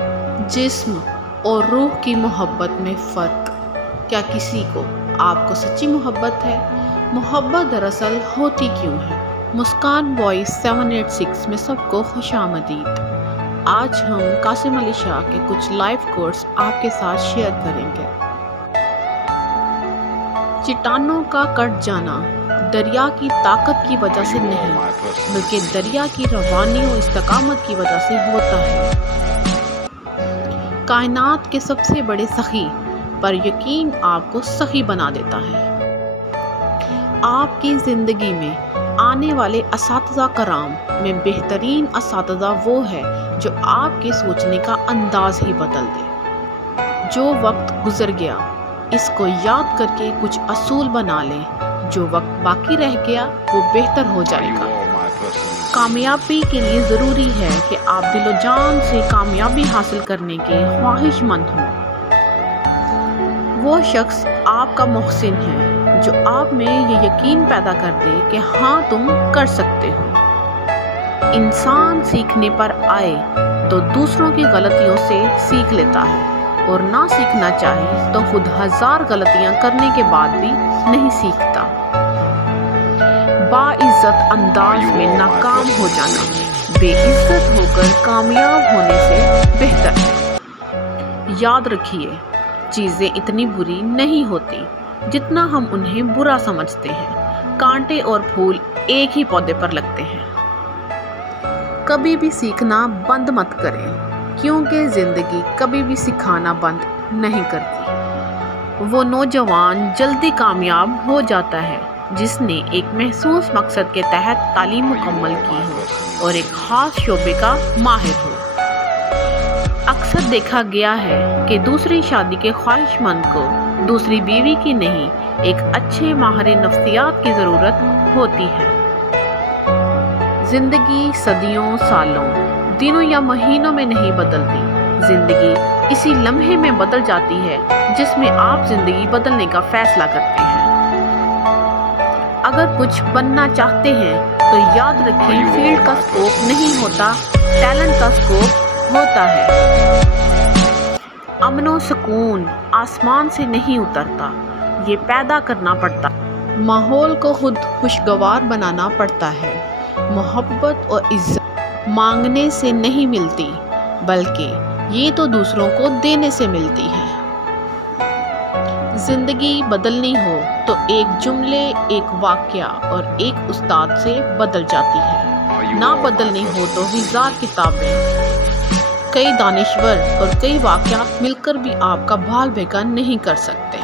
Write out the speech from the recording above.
जिस्म और रूह की मोहब्बत में फ़र्क। क्या किसी को आपको सच्ची मोहब्बत है? मोहब्बत दरअसल होती क्यों है? मुस्कान वॉइस 786 में सबको खुशामदीद। आज हम कासिम अली शाह के कुछ लाइफ कोट्स आपके साथ शेयर करेंगे। चट्टानों का कट जाना दरिया की ताकत की वजह से नहीं, बल्कि दरिया की रवानी और इस्तकामत की वजह से होता है। कायनात के सबसे बड़े सखी पर यकीन आपको सखी बना देता है। आपकी ज़िंदगी में आने वाले असातिज़ा कराम में बेहतरीन असातिज़ा वो है जो आपके सोचने का अंदाज़ ही बदल दे। जो वक्त गुज़र गया इसको याद करके कुछ असूल बना लें। जो वक्त बाकी रह गया वो बेहतर हो जाएगा। कामयाबी के लिए ज़रूरी है कि आप दिलो जान से कामयाबी हासिल करने के ख्वाहिशमंद हों। वो शख्स आपका मोहसिन है जो आप में ये यकीन पैदा कर दे कि हाँ तुम कर सकते हो। इंसान सीखने पर आए तो दूसरों की गलतियों से सीख लेता है, और ना सीखना चाहे तो खुद 1000 गलतियां करने के बाद भी नहीं सीखता। बाइज्जत अंदाज में नाकाम हो जाना बेइज्जत होकर कामयाब होने से बेहतर है। याद रखिए, चीज़ें इतनी बुरी नहीं होती जितना हम उन्हें बुरा समझते हैं। कांटे और फूल एक ही पौधे पर लगते हैं। कभी भी सीखना बंद मत करें, क्योंकि ज़िंदगी कभी भी सिखाना बंद नहीं करती। वो नौजवान जल्दी कामयाब हो जाता है जिसने एक महसूस मकसद के तहत तालीम मुकम्मल की हो और एक ख़ास शोबे का माहिर हो। अक्सर देखा गया है कि दूसरी शादी के ख्वाहिशमंद को दूसरी बीवी की नहीं, एक अच्छे माहिर नफ्सियात की ज़रूरत होती है। ज़िंदगी सदियों, सालों, दिनों या महीनों में नहीं बदलती। ज़िंदगी इसी लम्हे में बदल जाती है जिसमें आप ज़िंदगी बदलने का फ़ैसला करते हैं। अगर कुछ बनना चाहते हैं तो याद रखें, फील्ड का स्कोप नहीं होता, टैलेंट का स्कोप होता है। अमन सुकून आसमान से नहीं उतरता, ये पैदा करना पड़ता। माहौल को खुद खुशगवार बनाना पड़ता है। मोहब्बत और इज्जत मांगने से नहीं मिलती, बल्कि ये तो दूसरों को देने से मिलती है। ज़िंदगी बदलनी हो तो एक जुमले, एक वाक़या और एक उस्ताद से बदल जाती है। ना बदलनी हो तो 1000 किताबें, कई दानिश्वर और कई वाक़यात मिलकर भी आपका बाल बेकार नहीं कर सकते।